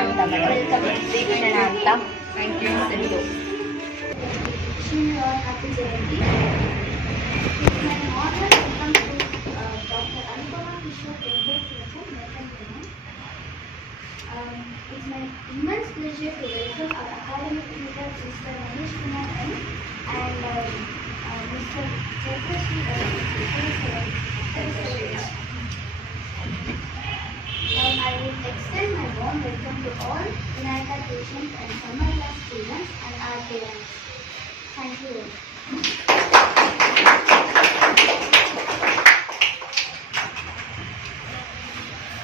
ಅಂತ ಮೇಡಮ್ ದೀಕ್ಷಣ ಅಂತ. Thank you. Sindhu. It's my immense pleasure to welcome our academic leader, Mr. Manish Kumar M. and Mr. Jayashree I would extend my warm welcome to all Vinayaka patients and summer class students and our parents. Thank you all.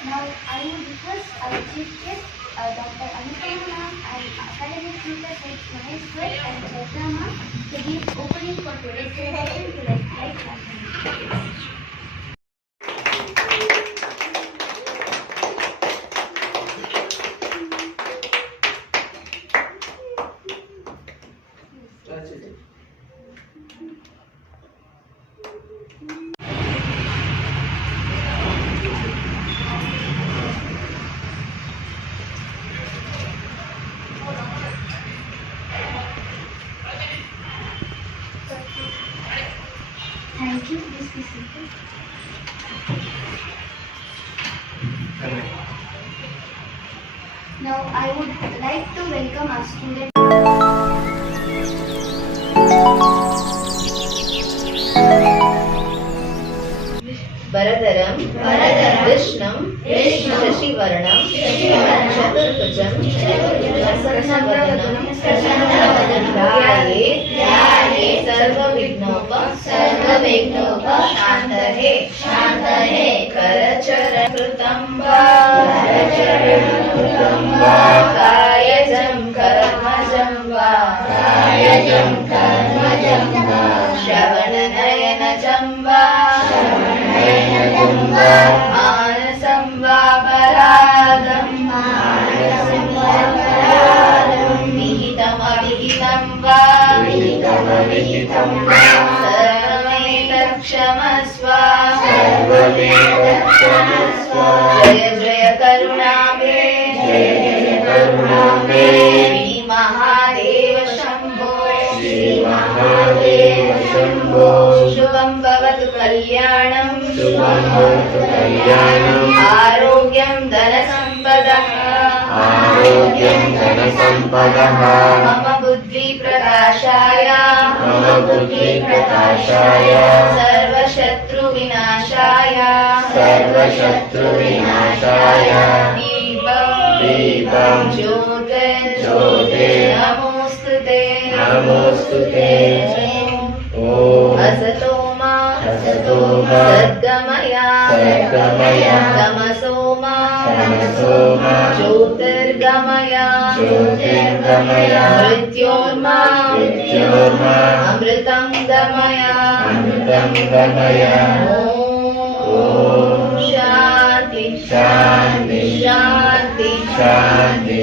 Now I would request our chief guest, Dr. Anupama ma'am and academic tutor H. Maheshwar and Chaitra ma'am to give opening for today's celebration to the light classroom. Thank you. Please be seated. Now I would like to welcome our students. वरदरं कृष्णं शशिवर्णं चतुर्भुजं प्रसन्नवदनं ध्यायेत् सर्वविघ्नोपशान्तये करचरणकृतं वा कायजं कर्मजं वा श्रवणनयनजं वा मानसं वा परागं विहितमविहितं वा सर्वमेतत्क्षमस्व जय जय करुणाम्बे श्री महादेव शम्भो शुभं भवतु कल्याणं आरोग्यं धनसम्पदः मम बुद्धिप्रकाशाय सर्वशत्रुविनाशाय दीपं ज्योतिर्नमोऽस्तुते असतो मा सद्गमय तमसो मा ज्योतिर्गमय मृत्योर्मा अमृतं गमय ॐ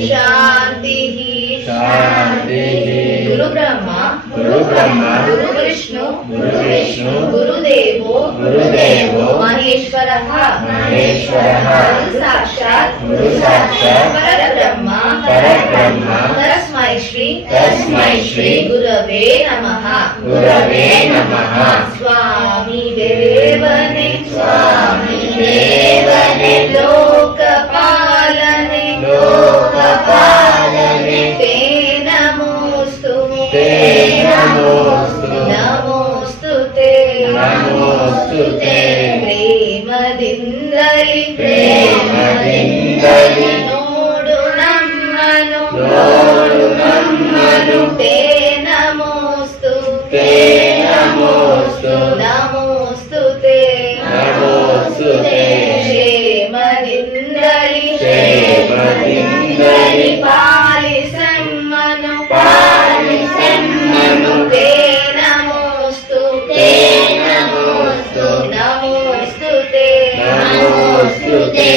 शान्ति गुरु ब्रह्मा गुरु विष्णु गुरुदेवो महेश्वरः साक्षात् परब्रह्म तस्मै श्री गुरवे नमः स्वामी देवने लोकपालने ते नमोस्तु ते प्रेमದಿಂದಲಿ ನೋಡು ನಮ್ಮನು ते नमोस्तु ते ಕ್ಷೇಮದಿಂದಲಿ ಪಾಲಿಸಮ್ಮನು ते नमोस्तु ते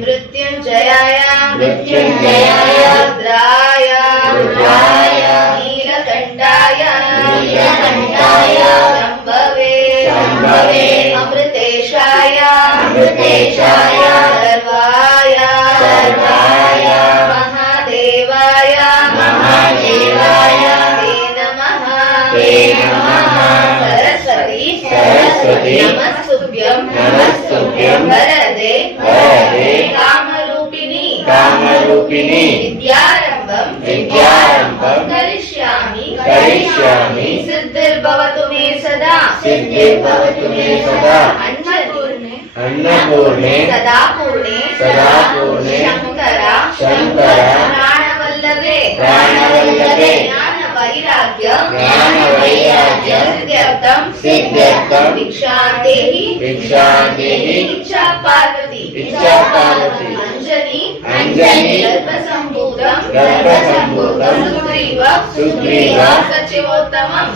मृत्युंजयाय रुद्राय नीलकण्ठाय शम्भवे अमृतेशाय सर्वाय देवाय ते नमः ते नमः सरस्वती सरस्वती नमस्तुभ्यं नमस्तुभ्यं वरदे वरदे कामरूपिणी कामरूपिणी विद्यारम्भं विद्यारम्भं करिष्यामि करिष्यामि सिद्धिर्भवतु मे सदा सिद्धिर्भवतु मे सदा अन्नपूर्णे अन्नपूर्णे सदा पूर्णे शंकर प्राणवल्लभे ज्ञानवैराग्य सिद्ध्यर्थं भिक्षान्तेहि इच्छा पार्वती अंजनी गल्पसम्भूतं सुग्रीव सचिवोत्तमं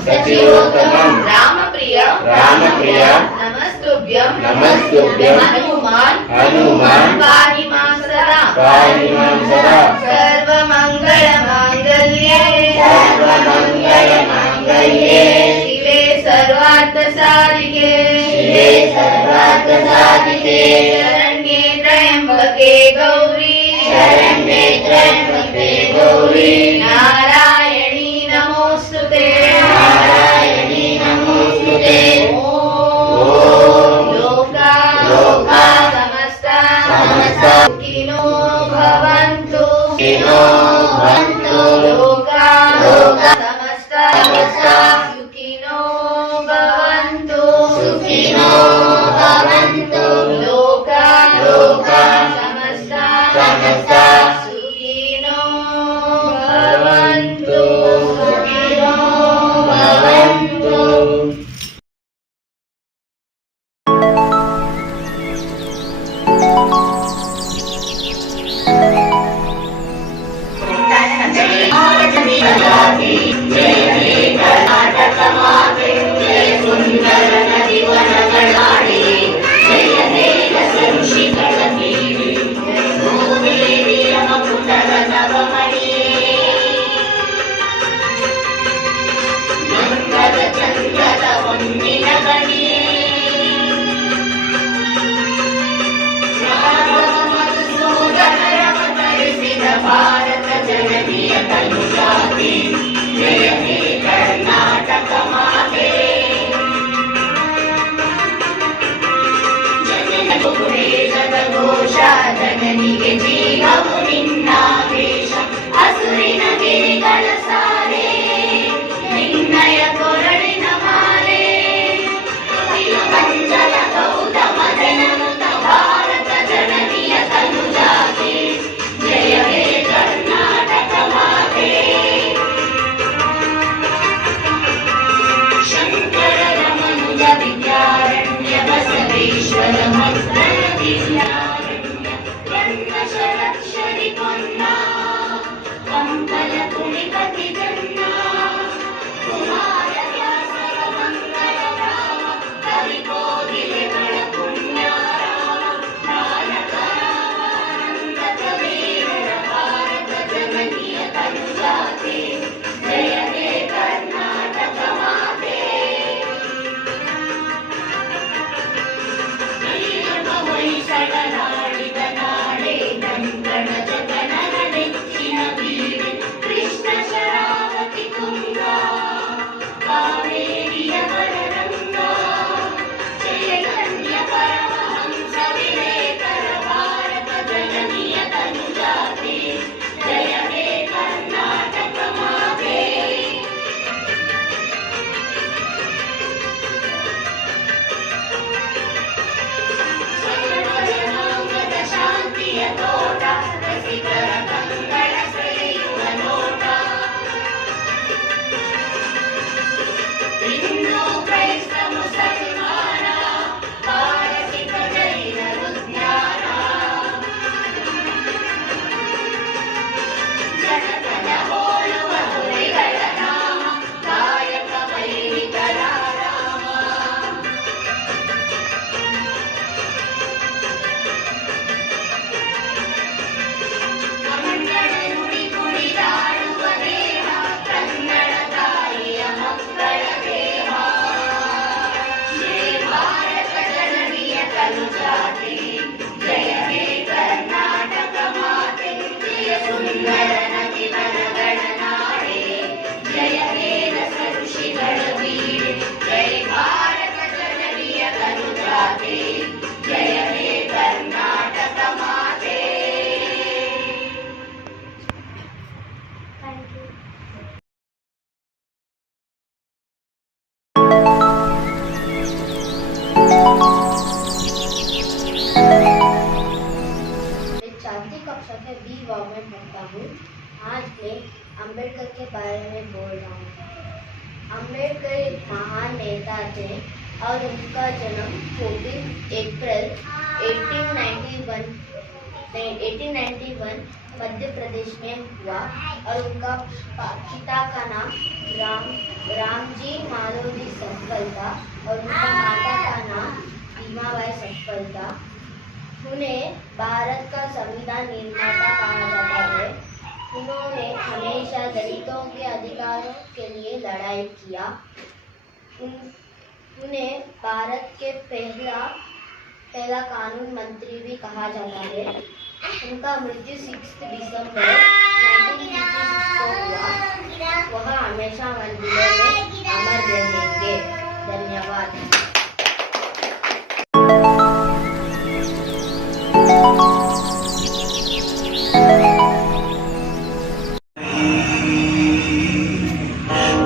रामप्रिय नमस्तुभ्यं हनुमान् पाहि मां सदा सर्वमङ्गलमाङ्गल्ये शिवे सर्वार्थसाधिके शरण्ये त्र्यम्बके गौरी नारायणी नमोऽस्तुते ॐ लोका समस्ता सुखिनो भवन्तु लोका समस्ता सुखिनो भवन्तु लोका समस्ता सुखिनो भवन्तु ಜನನಿಗೆ ಜೀವವು ನಿನ್ನಾವೇಶ ಹಸುರಿನ ಗಿರಿಗಳ ಸಾರೆ ನಿನ್ನಯ ಕೊರಳಿನ ಮಾಲೆ ಮಂಜಲ ಗೌತಮ ಜನನುತ ಭಾರತ ಜನನಿಯ ತನುಜಾತೆ ಜಯವೇ ಕರ್ನಾಟಕ ಮಾತೆ ಶಂಕರ ರಮನುಜ ವಿದ್ಯಾರಣ್ಯ ಬಸವೇಶ್ವರ ಮಂತ್ರ ಶರಕ್ಷರಿ ಪೊನ್ನ ಕಂಪಲ ಕುಣಿಪತಿ ಜನ್ನ ಕುಮಾರ ವ್ಯಾಸರ ಮಂಗಳ ರಾಮ ಕವಿ ಕೋಗಿಲೆಗಳ ಪುಣ್ಯ ರಾಮ ನಾಯಕ ರಾಮಾನಂದ ಕವೀರರ ಭಾರತ ಜನನಿಯ ತನುಜಾತೆ ಜಯ ಹೇ ಕರ್ನಾಟಕ ಮಾತೆ ಹೊಯ್ಸಳನಾಡಿದ ನಾಡೆ ಕಂಕಣ ಜಗನನ ನೆಚ್ಚಿನ ಬೀಡೆ ಕೃಷ್ಣ ಶರಾವತಿ ತುಂಗ ಕಾವೇರಿಯ ವರರಂಗ ಚೈತನ್ಯ ಪರಮಹಂಸ ವಿವೇಕರ ಭಾರತ ಜನನಿಯ ತನುಜಾತೆ ಜಯ ಹೇ ಕರ್ನಾಟಕ ಮಾತೆ ಸರ್ವಜನಾಂಗ चौथी कक्षा के बी वॉर्ड में पढ़ता हूँ। आज मैं अम्बेडकर के बारे में बोल रहा हूँ। अम्बेडकर एक महान नेता थे और उनका जन्म 14 अप्रैल 1891 मध्य प्रदेश में हुआ और उनका पिता का नाम रामजी माधवजी सतपाल था और उनका माता का नाम भीमाबाई सतपाल था। उन्हें भारत का संविधान निर्माता कहा जाता है। उन्होंने हमेशा दलितों के अधिकारों के लिए लड़ाई किया। उन्हें भारत के पहला कानून मंत्री भी कहा जाता है। उनका मृत्यु 6 दिसंबर 1956 को हुआ। वह हमेशा मन दिलों में अमर रहेंगे। धन्यवाद।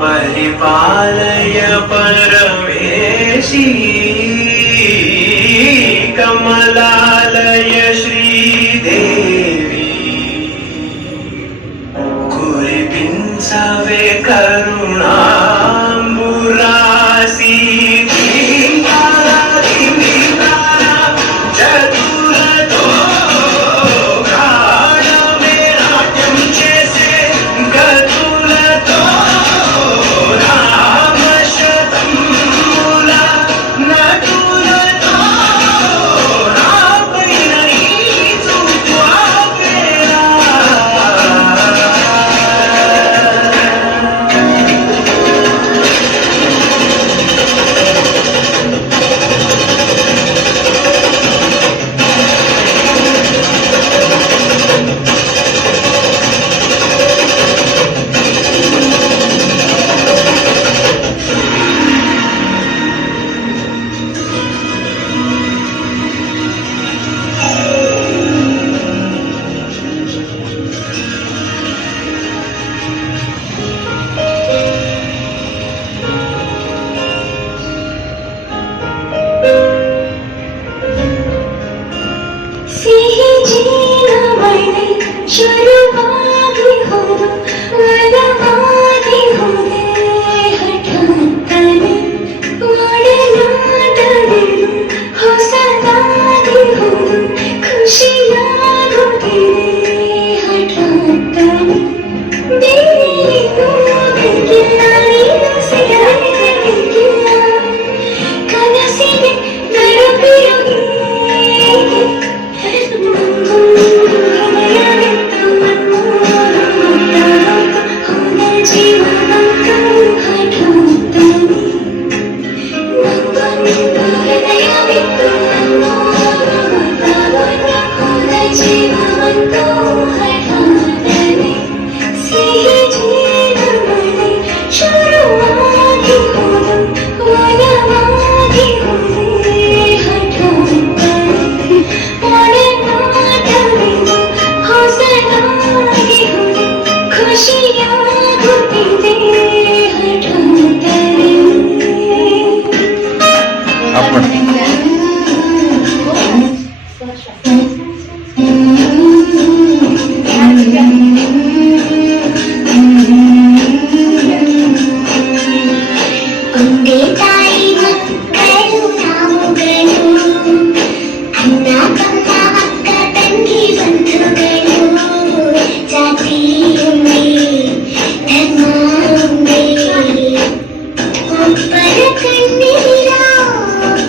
परिपालय परमेशी कमलालय श्रीदेवी कुरिपिंचवे करुणाम्बुरासी दीनकारा चतुरतो गाढमे नाट्यं चेसे गतुलतो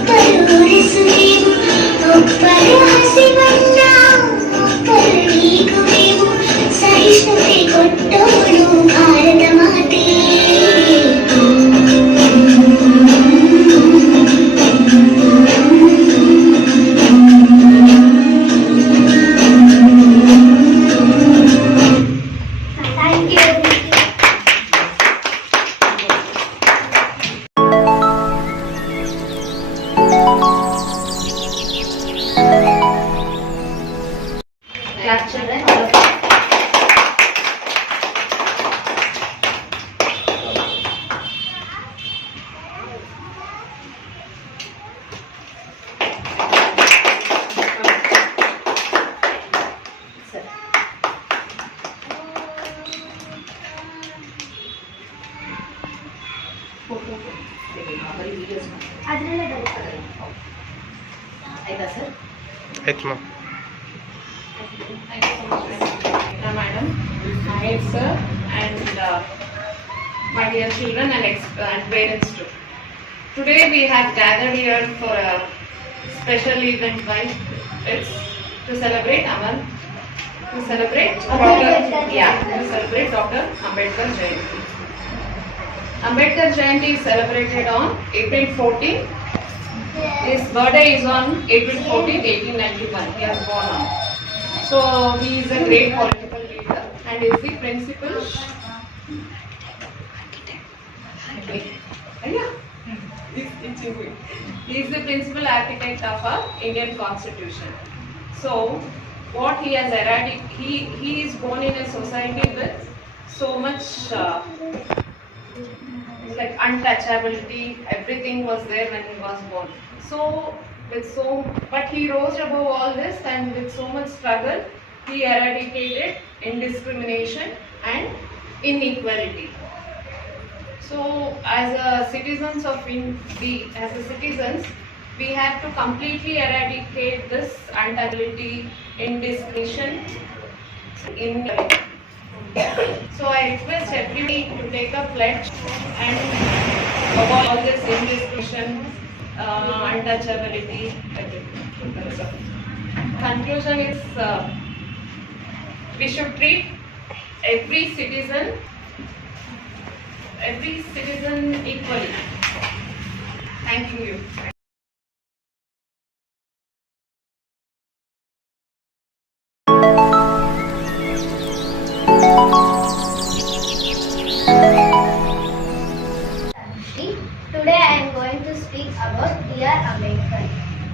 पर ಅದರಲ್ಲೇ ಬರುತ್ತೆ. ಆಯ್ತಾ ಸರ್? ಆಯ್ತು ma'am. Thank you so much, Madam. Hi, sir, and my dear children and parents too. Today we have gathered here for a special event. Why? It's to celebrate to celebrate Dr. Ambedkar Jayanti. Ambedkar Jayanti is celebrated on April 14. His birthday is on April 14, 1891. He was born on. So he is a great political leader and is the principal. He is the principal architect of our Indian Constitution. So what he has he is born in a society with so much like untouchability. Everything was there when he was born. But he rose above all this, and with so much struggle, he eradicated indiscrimination and inequality. So, as citizens, we have to completely eradicate this untouchability, indiscrimination, inequality. So, I request everybody to take a pledge and avoid all this indiscrimination, untouchability, everything. Conclusion is we should treat every citizen equally. Thank you. Today I am going to speak about B.R. Ambedkar.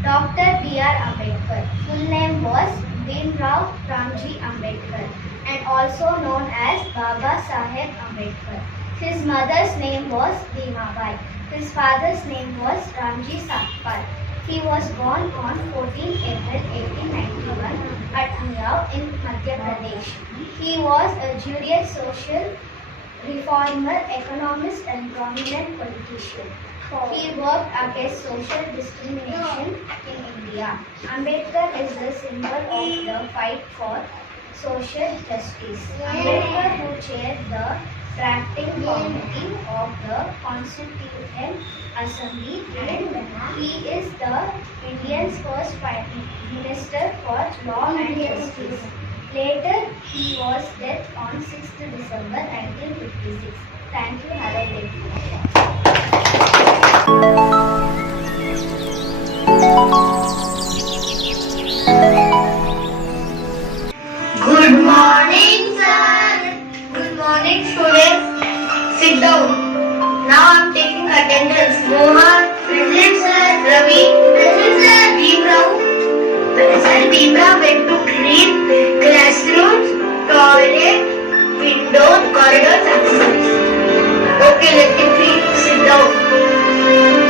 Dr. B.R. Ambedkar. Full name was Bhimrao Ramji Ambedkar and also known as Baba Saheb Ambedkar. His mother's name was Bhimabai. His father's name was Ramji Sakpal. He was born on 14 April 1891 at Miao in Madhya Pradesh. He was a Judean social reformer, economist and prominent politician. He worked against social discrimination in India. Ambedkar is the symbol of the fight for social justice. Ambedkar, who chaired the drafting committee of the Constituent Assembly, and he is the Indian's first Prime Minister for Law and Justice. Later, he was dead on 6th December 1956. Thank you. Have a great day. Good morning, sir. Good morning, students. Sit down. Now I am taking attendance. Mohan, present sir. Ravi, present sir. Bhimrao. Sir Bhimrao went to clean classrooms, toilet, windows, corridors, accessories. Okay, let me please sit down.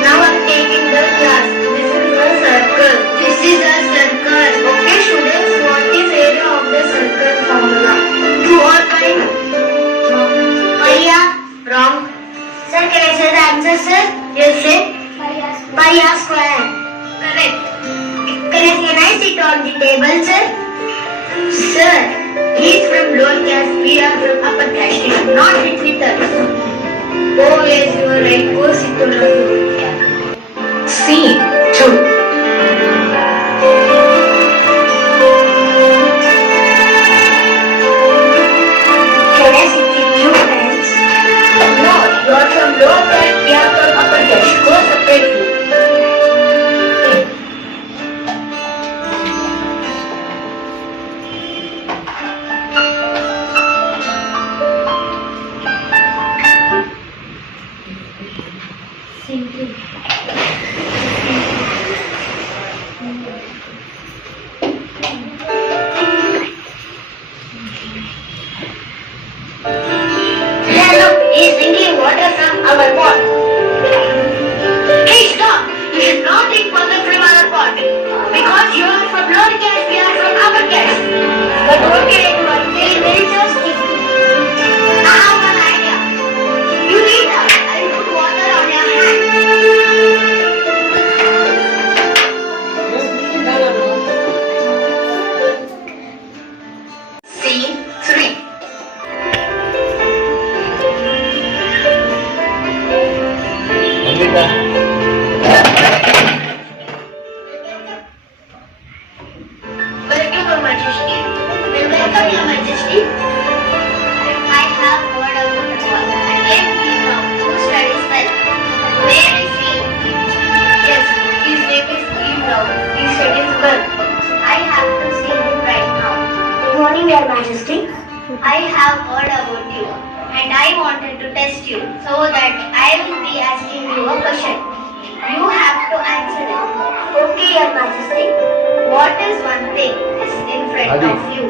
Now I am taking the class. This is the circle. This is a circle. Okay, students, what is area of the circle formula? True or correct? Wrong. Sir, can I say the answer, sir? Yes, sir. Pi r square. Correct. Can I sit on the table, sir? Sir, he is from lower caste, we are from upper caste. Not sit with us. Oh yes, you are right. Go sit on the floor. C. 2. Can I sit with you, friends? No, you are from lower caste, we are from upper caste. Go separately. Thank you. have heard about you and I wanted to test you so that I will be asking you a question. You have to answer it. Okay, Your Majesty. What is one thing is in front Adi. of you,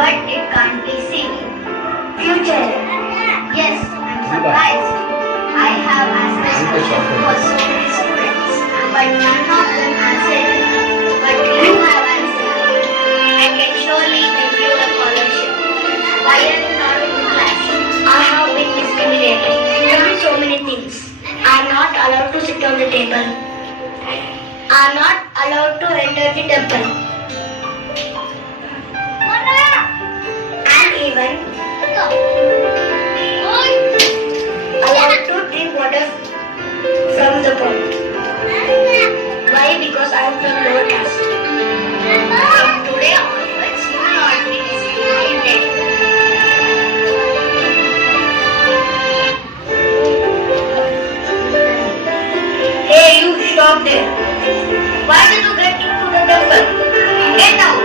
but it can't be seen? Future. Yes, I'm surprised. I have asked this question for so many students, but none of them answered it. But you have answered it. I can surely give you a scholarship. Why are you not in class? I have been discriminated. Done so many things. I am not allowed to sit on the table. I am not allowed to enter the temple. And even allowed to drink water from the pond. Why? Because I am from lower caste. From today onwards, you will not be discriminated. Hey, you stop there. Why did you get into the temple? Get out.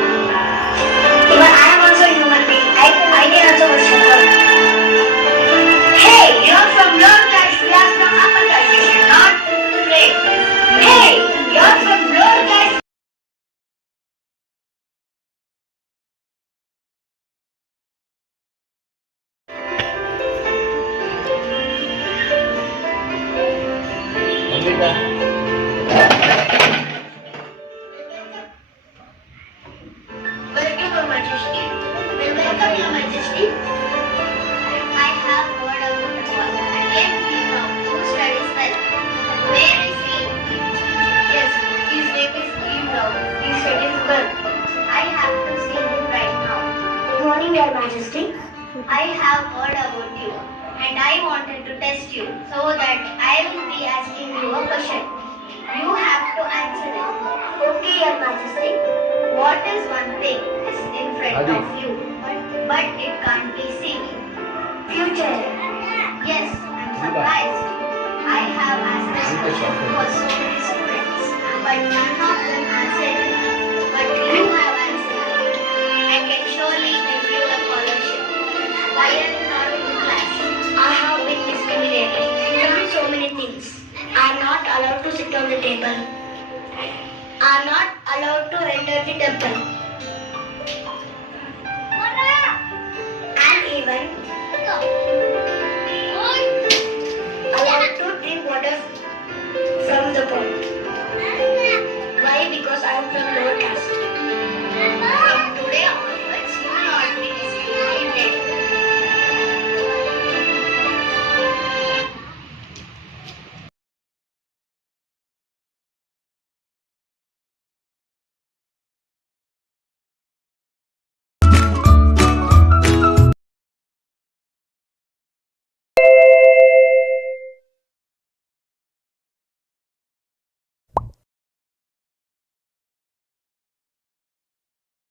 Even I am also a human being. I can also worship God. Hey, you're from lower caste. We are from upper caste. You should not pray. Hey, you're from lower caste. Amrita. Welcome, Your Majesty. Welcome, Your Majesty. I have heard about the boy. I came here now. Who studies well? Where is he? Yes, his name is Lee Brown. He studies well. I have to see him right now. Good morning, Your Majesty. I have heard about you and I wanted to test you so that I will be asking you a question. You have to answer it. Okay, Your Majesty. What is one thing is in front Adi. of you, but it can't be seen? Future. Yes, I'm surprised. I have asked this question for so many students, but none of them answered it. But you have answered it. I can surely give you a scholarship. Why are you not in class? I have been discriminated. Done so many things. I am not allowed to sit on the table. I am not allowed to enter the temple. And even